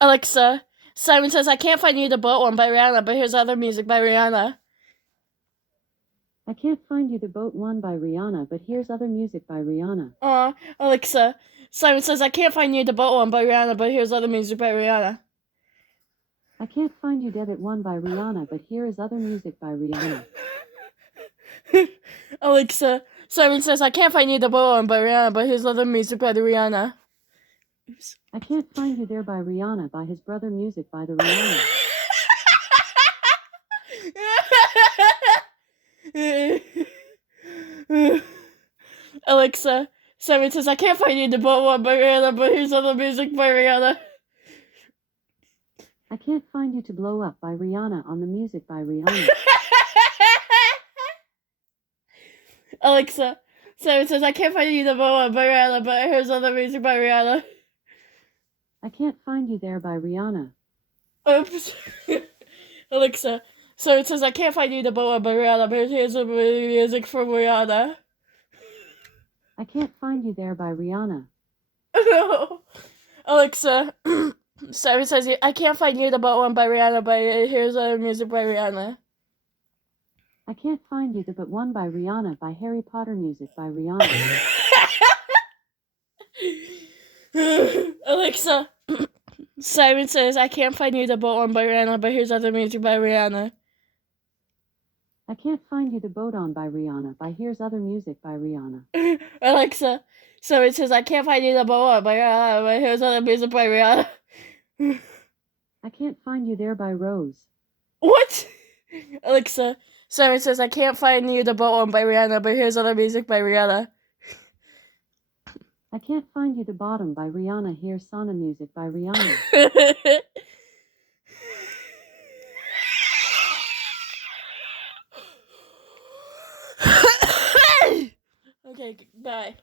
Alexa, Simon Says I Can't Find You the Boat One by Rihanna, but here's other music by Rihanna. I Can't Find You the Boat One by Rihanna, but here's other music by Rihanna. Alexa, Simon Says I Can't Find You the Boat One by Rihanna, but here's other music by Rihanna. I Can't Find You Debit One by Rihanna, but here is other music by Rihanna. Alexa, Simon Says I Can't Find You the Boat One by Rihanna, but here's other music by the Rihanna. Oops. I Can't Find You There by Rihanna by his brother music by the Rihanna. Alexa, Simon Says I Can't Find You the Boat One by Rihanna, but here's other music by Rihanna. I Can't Find You to Blow Up by Rihanna on the music by Rihanna. Alexa, Simon Says I Can't Find You the Boat One by Rihanna, but here's other music by Rihanna. I Can't Find You There by Rihanna. Oops. Alexa, Simon Says I Can't Find You the Boat One by Rihanna, but here's other music from Rihanna. I Can't Find You There by Rihanna. Alexa, Simon Says I Can't Find You the Boat One by Rihanna, but here's other music by Rihanna. I Can't Find You the But One by Rihanna by Harry Potter music by Rihanna. Alexa, Simon Says I Can't Find You the Boat One by Rihanna, but here's other music by Rihanna. I Can't Find You the Boat On by Rihanna by here's other music by Rihanna. Alexa, Simon Says I Can't Find You the Boat One by Rihanna, but here's other music by Rihanna. I Can't Find You There by Rose. What? Alexa, Simon Says I Can't Find You the Boat One by Rihanna, but here's other music by Rihanna. I Can't Find You the Bottom by Rihanna, here's sauna music by Rihanna. Okay, bye.